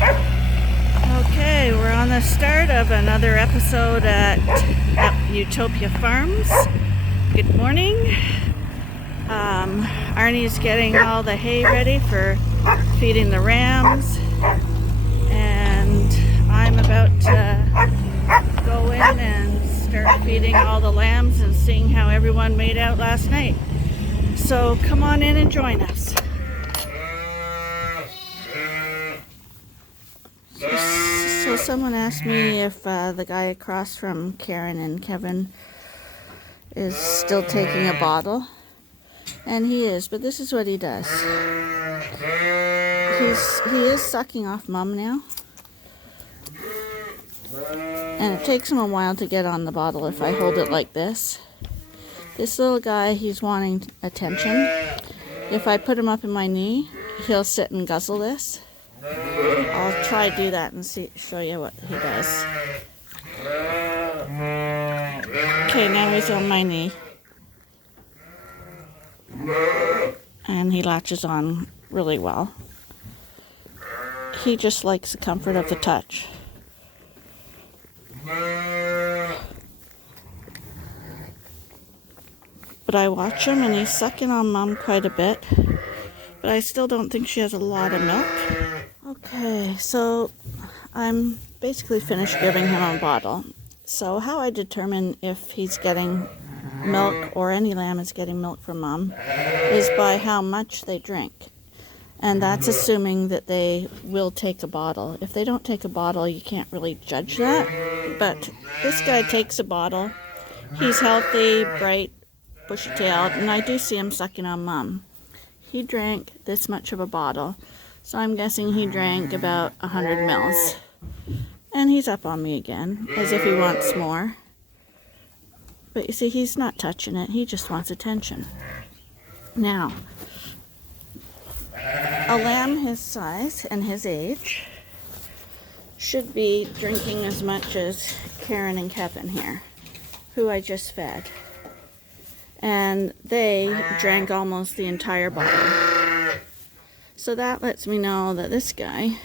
Okay, we're on the start of another episode at Ewetopia Farms. Good morning. Arnie's getting all the hay ready for feeding the rams, and I'm about to go in and start feeding all the lambs and seeing how everyone made out last night. So come on in and join us. So someone asked me if the guy across from Karen and Kevin is still taking a bottle, and he is, but this is what he does. He is sucking off Mom now, and it takes him a while to get on the bottle if I hold it like this. This little guy, he's wanting attention. If I put him up in my knee, he'll sit and guzzle this. I'll try to do that and show you what he does. Okay, now he's on my knee. And he latches on really well. He just likes the comfort of the touch. But I watch him and he's sucking on Mom quite a bit. But I still don't think she has a lot of milk. Okay, so I'm basically finished giving him a bottle. So how I determine if he's getting milk or any lamb is getting milk from Mom is by how much they drink. And that's assuming that they will take a bottle. If they don't take a bottle, you can't really judge that. But this guy takes a bottle. He's healthy, bright, bushy-tailed, and I do see him sucking on Mom. He drank this much of a bottle. So I'm guessing he drank about 100 mils. And he's up on me again, as if he wants more. But you see, he's not touching it. He just wants attention. Now, a lamb his size and his age should be drinking as much as Karen and Kevin here, who I just fed. And they drank almost the entire bottle. So that lets me know that this guy,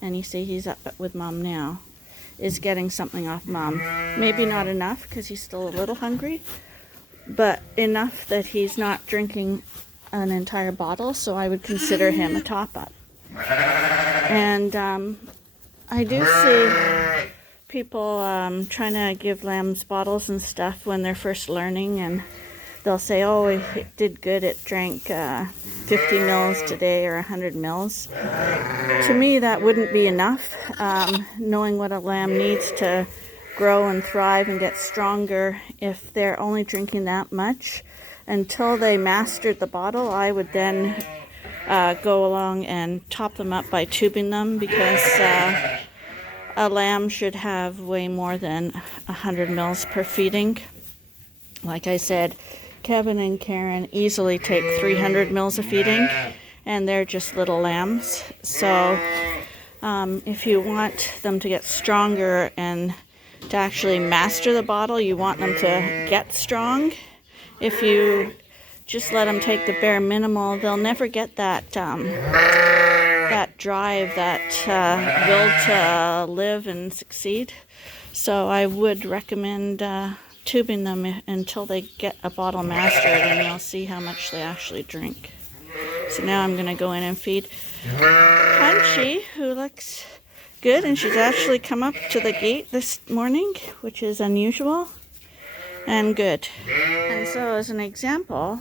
and you see he's up with Mom now, is getting something off Mom. Maybe not enough because he's still a little hungry, but enough that he's not drinking an entire bottle, so I would consider him a top-up. And I do see people trying to give lambs bottles and stuff when they're first learning, and they'll say, oh, it did good, it drank 50 mils today or 100 mils. To me, that wouldn't be enough. Knowing what a lamb needs to grow and thrive and get stronger, if they're only drinking that much, until they mastered the bottle, I would then go along and top them up by tubing them, because a lamb should have way more than 100 mils per feeding. Like I said, Kevin and Karen easily take 300 mils of feeding, and they're just little lambs. So if you want them to get stronger and to actually master the bottle, you want them to get strong. If you just let them take the bare minimal, they'll never get that that drive, that will to live and succeed. So I would recommend tubing them until they get a bottle mastered, and you'll see how much they actually drink. So now I'm going to go in and feed Punchy, who looks good, and she's actually come up to the gate this morning, which is unusual and good. And so as an example,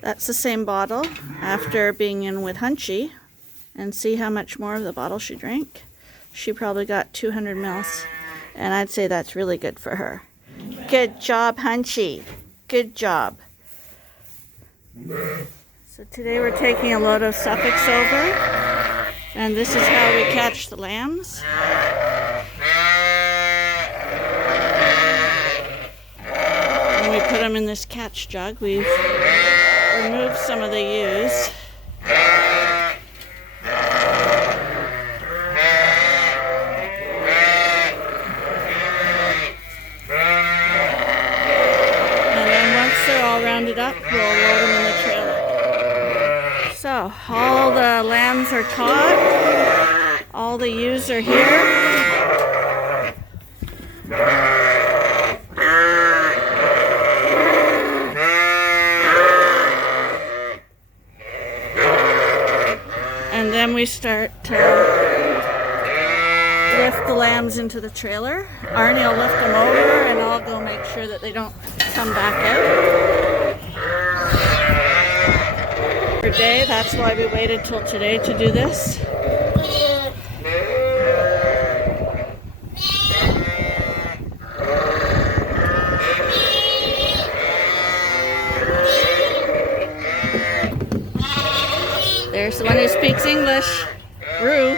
that's the same bottle after being in with Hunchy, and see how much more of the bottle she drank. She probably got 200 mils, and I'd say that's really good for her. Good job, Hunchy. Good job. So today we're taking a load of Suffolks over, and this is how we catch the lambs. And we put them in this catch jug. We've removed some of the ewes. Rounded up, we'll load them in the trailer. So all the lambs are caught, all the ewes are here. And then we start to lift the lambs into the trailer. Arnie will lift them over and I'll go make sure that they don't come back out. For day, that's why we waited till today to do this. There's the one who speaks English, Rue.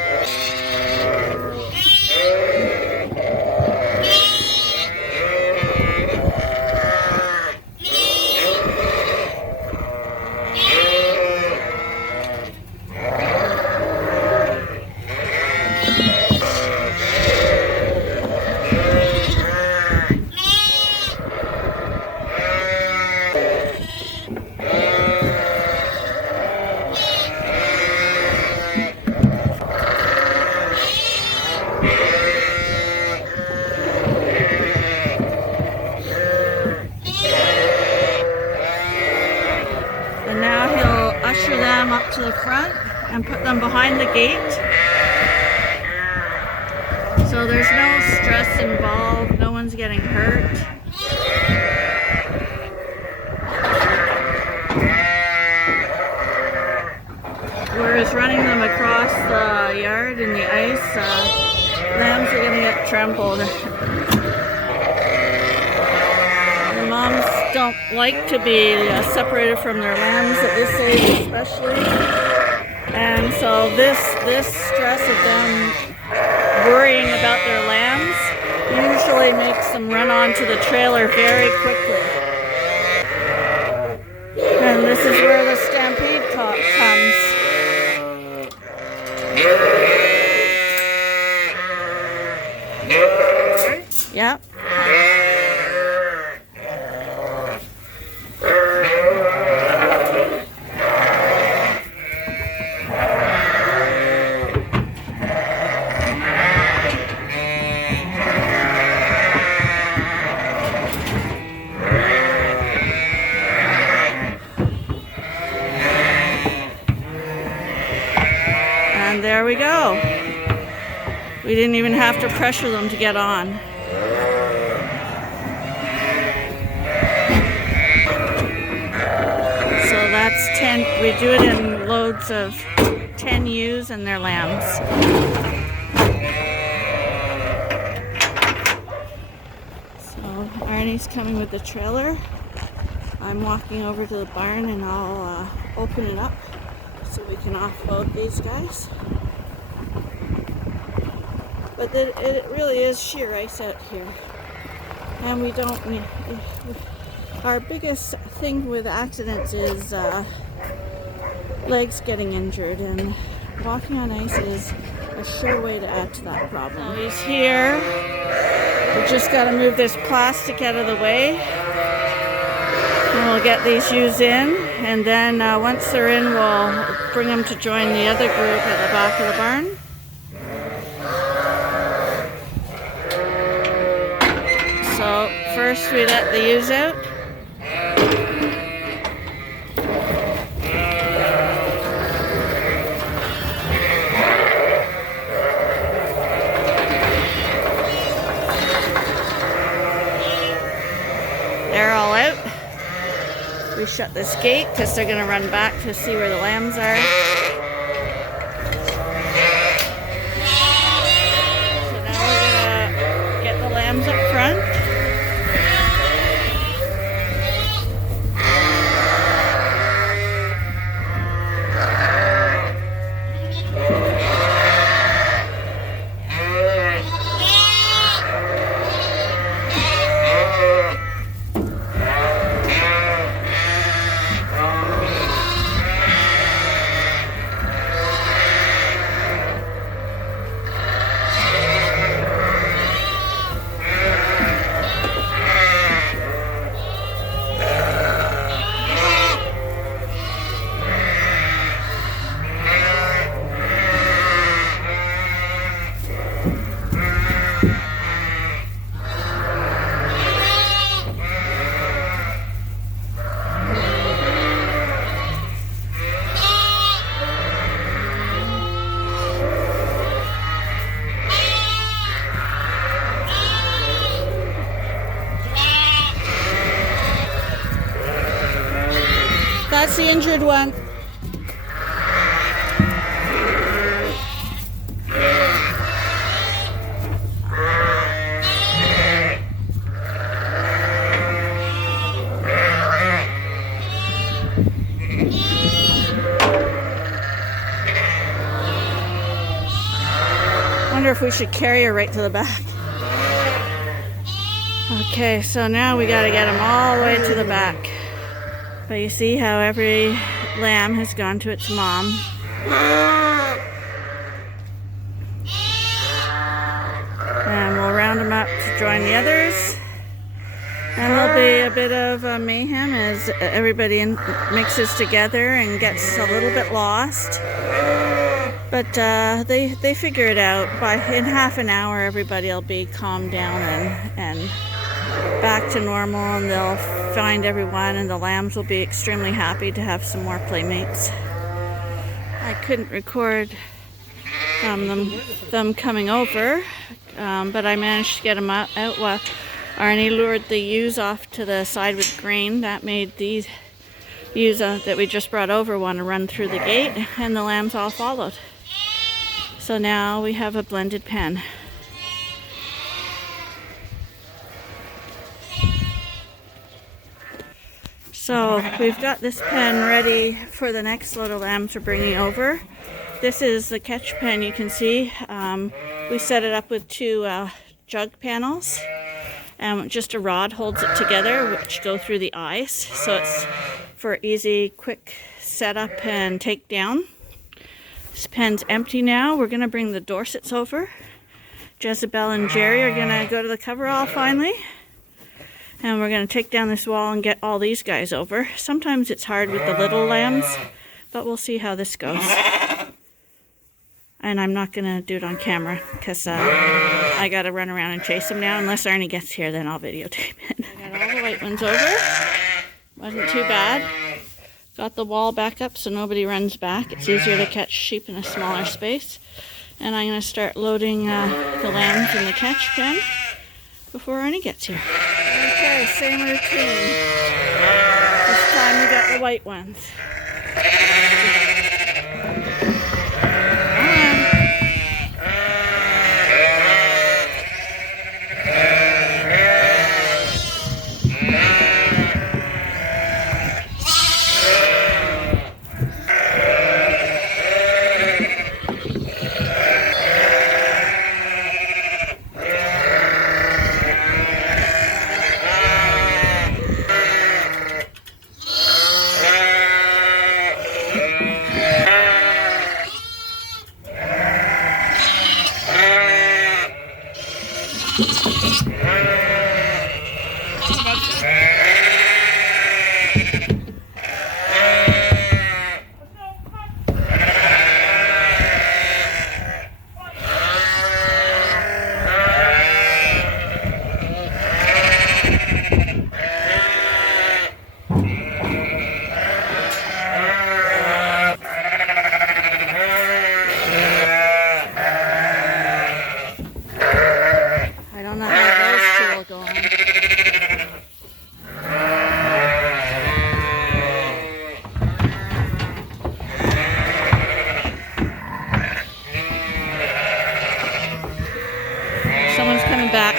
And now he'll usher them up to the front and put them behind the gate. So there's no stress involved, no one's getting hurt. Whereas running them across the yard in the ice, lambs are going to get trampled. The moms don't like to be separated from their lambs at this age especially. And so this stress of them worrying about their lambs usually makes them run onto the trailer very quickly. And this is where the stampede comes. Yep. And there we go. We didn't even have to pressure them to get on. So that's 10, we do it in loads of 10 ewes and their lambs. So Arnie's coming with the trailer. I'm walking over to the barn and I'll open it up so we can offload these guys. But it really is sheer ice out here. And we don't need... Our biggest thing with accidents is legs getting injured, and walking on ice is a sure way to add to that problem. So he's here. We just got to move this plastic out of the way. And we'll get these ewes in, and then once they're in, we'll bring them to join the other group at the back of the barn. So first we let the ewes out. They're all out. We shut this gate because they're going to run back to see where the lambs are. So now we're going to get the lambs up front. the injured one. I wonder if we should carry her right to the back. Okay, so now we gotta get them all the way to the back. But you see how every lamb has gone to its mom. And we'll round them up to join the others. And there'll be a bit of mayhem as everybody mixes together and gets a little bit lost. But they figure it out. In half an hour, everybody will be calmed down and back to normal, and they'll find everyone, and the lambs will be extremely happy to have some more playmates. I couldn't record them coming over, but I managed to get them out while Arnie lured the ewes off to the side with grain. That made these ewes that we just brought over want to run through the gate, and the lambs all followed. So now we have a blended pen. So we've got this pen ready for the next lot of lambs we're bringing over. This is the catch pen, you can see. We set it up with two jug panels, and just a rod holds it together, which go through the eyes. So it's for easy, quick setup and take down. This pen's empty now. We're going to bring the Dorsets over. Jezebel and Jerry are going to go to the coverall finally. And we're going to take down this wall and get all these guys over. Sometimes it's hard with the little lambs, but we'll see how this goes. And I'm not going to do it on camera because I got to run around and chase them now. Unless Arnie gets here, then I'll videotape it. I got all the white ones over. Wasn't too bad. Got the wall back up so nobody runs back. It's easier to catch sheep in a smaller space. And I'm going to start loading the lambs in the catch pen before Arnie gets here. Okay, same routine. This time we got the white ones. Someone's coming back.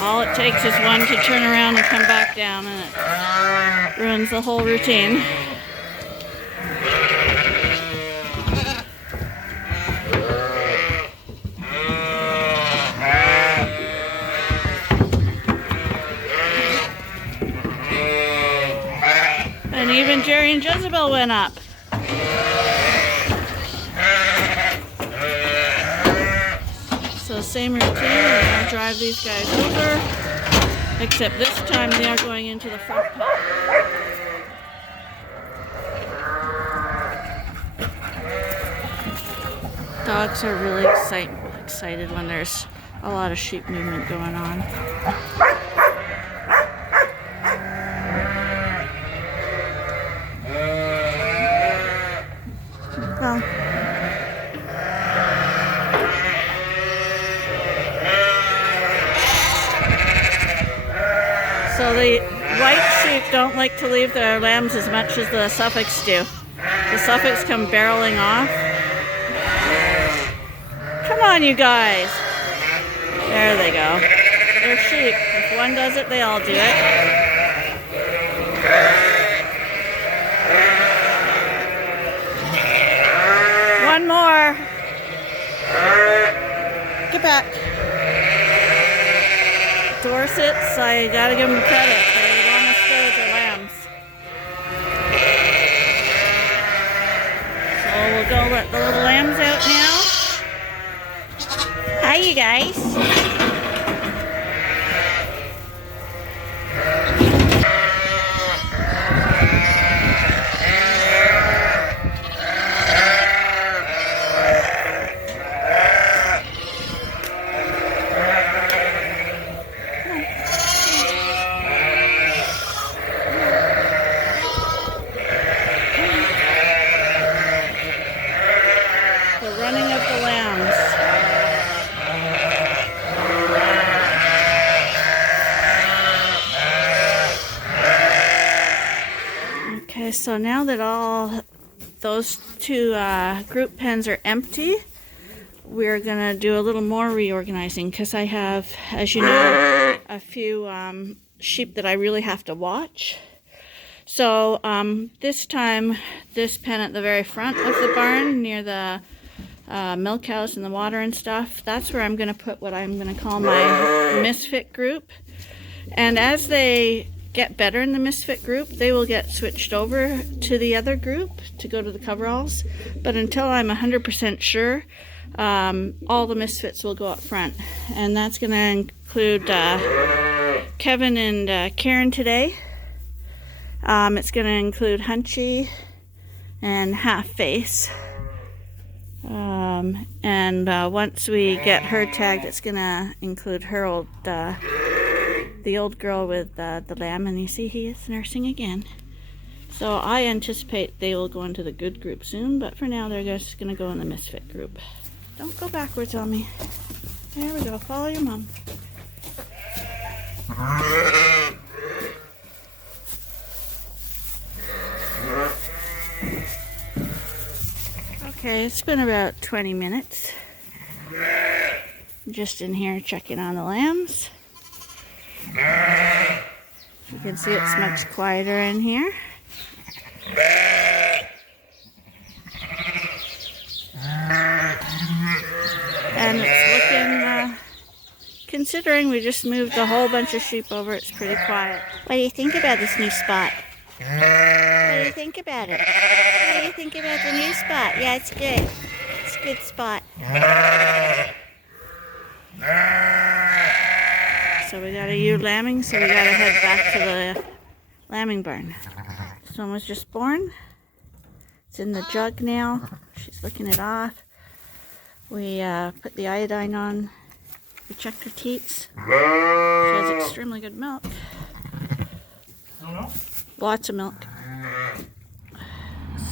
All it takes is one to turn around and come back down, and it ruins the whole routine. And even Jerry and Jezebel went up. So same routine, we're going to drive these guys over, except this time they are going into the front pen. Dogs are really excited when there's a lot of sheep movement going on. Well, so white sheep don't like to leave their lambs as much as the Suffolks do. The Suffolks come barreling off. Come on, you guys. There they go. They're sheep. If one does it, they all do it. One more. Get back. Dorsets, I gotta give them credit. They want to stay with their lambs. So we'll go let the little lambs out now. Hi, you guys. Running of the lambs. Okay, so now that all those two group pens are empty, we're gonna do a little more reorganizing because I have, as you know, a few sheep that I really have to watch. So this time, this pen at the very front of the barn near the milk cows and the water and stuff, that's where I'm going to put what I'm going to call my misfit group. And as they get better in the misfit group, they will get switched over to the other group to go to the coveralls. But until I'm 100% sure, all the misfits will go up front. And that's going to include Kevin and Karen today. It's going to include Hunchy and Half Face. And once we get her tagged, it's gonna include her old, the old girl with the lamb, and you see he is nursing again. So I anticipate they will go into the good group soon, but for now they're just gonna go in the misfit group. Don't go backwards on me. There we go, follow your mom. Okay, it's been about 20 minutes. I'm just in here checking on the lambs. You can see it's much quieter in here. And it's looking, considering we just moved a whole bunch of sheep over, it's pretty quiet. What do you think about this new spot? What do you think about it? What do you think about the new spot? Yeah, it's good. It's a good spot. So we got a ewe lambing, so we gotta head back to the lambing barn. This one was just born. It's in the jug now. She's licking it off. We put the iodine on. We checked her teats. She has extremely good milk. Lots of milk.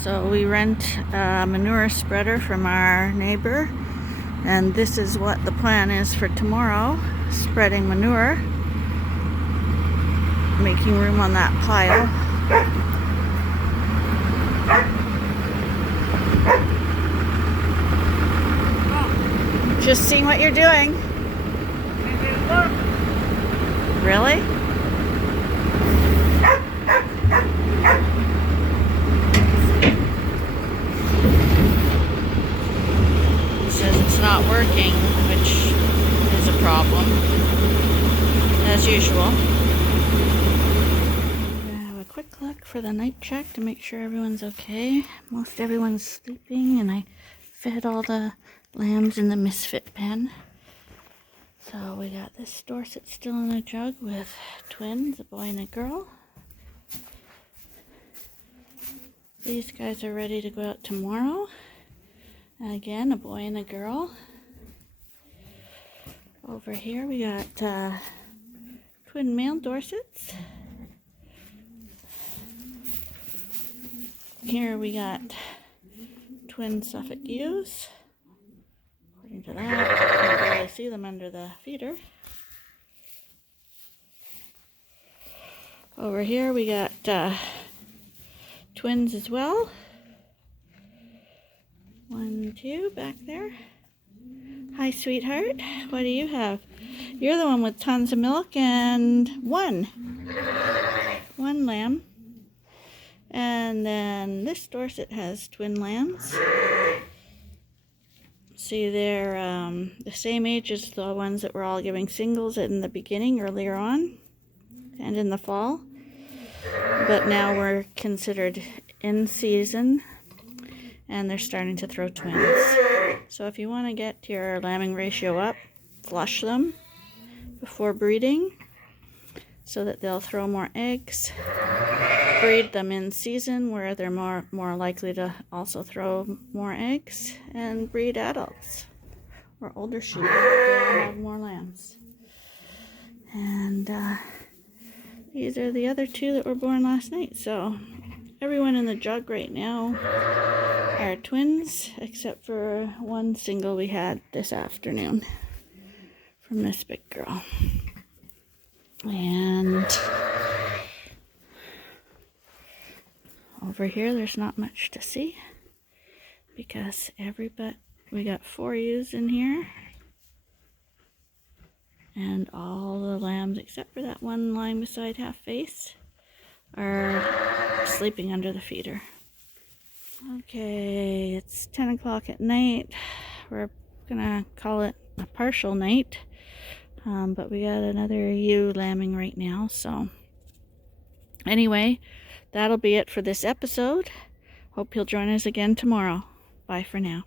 So we rent a manure spreader from our neighbor, and this is what the plan is for tomorrow: spreading manure, making room on that pile. Just seeing what you're doing. Really? It's not working, which is a problem, as usual. Have a quick look for the night check to make sure everyone's okay. Most everyone's sleeping, and I fed all the lambs in the misfit pen. So we got this Dorset still in a jug with twins, a boy and a girl. These guys are ready to go out tomorrow. Again, a boy and a girl. Over here we got twin male Dorsets. Here we got twin Suffolk ewes. According to that, you can barely see them under the feeder. Over here we got twins as well. 1, 2 back there. Hi, sweetheart. What do you have? You're the one with tons of milk and one lamb. And then this Dorset has twin lambs. See, they're the same age as the ones that we're all giving singles in the beginning, earlier on, and in the fall. But now we're considered in season, and they're starting to throw twins. So if you want to get your lambing ratio up, flush them before breeding so that they'll throw more eggs. Breed them in season where they're more likely to also throw more eggs, and breed adults or older sheep that have more lambs. And these are the other 2 that were born last night. So everyone in the jug right now are twins, except for one single we had this afternoon from this big girl. And over here, there's not much to see because we got 4 ewes in here, and all the lambs except for that one lying beside Half Face are sleeping under the feeder. Okay, it's 10 o'clock at night. We're gonna call it a partial night, but we got another ewe lambing right now. So anyway, that'll be it for this episode. Hope you'll join us again tomorrow. Bye for now.